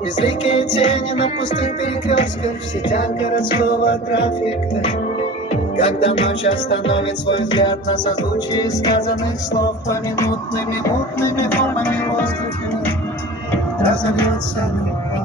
Безликие тени на пустых перекрестках, в сетях городского трафика. Когда ночь остановит свой взгляд на созвучие сказанных слов поминутными мутными формами воздуха, разольется любовь.